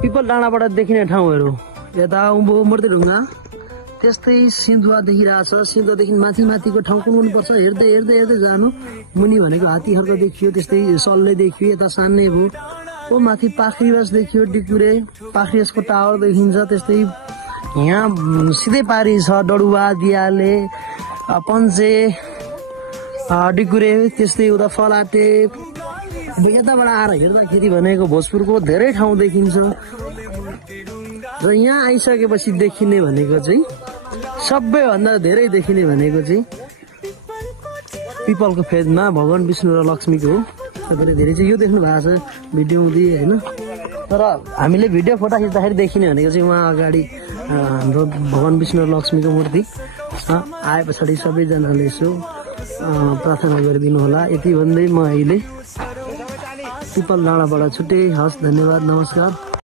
People डाँडाबाट देखिने ठाउँहरू यता उम्बो मूर्ति ढुङ्गा त्यस्तै सिन्धुवा देखिरहेछ। सिन्धुवादेखि माथि माथिको ठाउँ कुन हुनुपर्छ हेर्दै हेर्दै हेर्दै जानु। मुनि भनेको हात्तीखर्क देखियो, त्यस्तै सल्ले देखियो, यता सान्ने भयो। ओ माथि पाखरीबास देखियो, डिकुरे पाखरीबासको टावर देखिन्छ। त्यस्तै यहाँ सिधै पारी छ डडुवा, दियाले, पञ्चे, डिकुरे, त्यस्तै उता फलाटे। यताबाट आएर हेर्दाखेरि भनेको भोजपुरको धेरै ठाउँ देखिन्छ। र यहाँ आइसकेपछि देखिने भनेको चाहिँ सबैभन्दा धेरै देखिने भनेको चाहिँ पिपलको फेदमा भगवान विष्णु र लक्ष्मीको हो। तपाईँले धेरै चाहिँ यो देख्नु भएको छ भिडियो हुँदै होइन। तर हामीले भिडियो फोटो खिच्दाखेरि देखिने भनेको चाहिँ उहाँ अगाडि हाम्रो भगवान विष्णु र लक्ष्मीको मूर्ति आए पछाडि सबैजनाले यसो प्रार्थना गरिदिनु होला। यति भन्दै म अहिले पिपल डाँडाबाट छुट्टै। हस्, धन्यवाद, नमस्कार।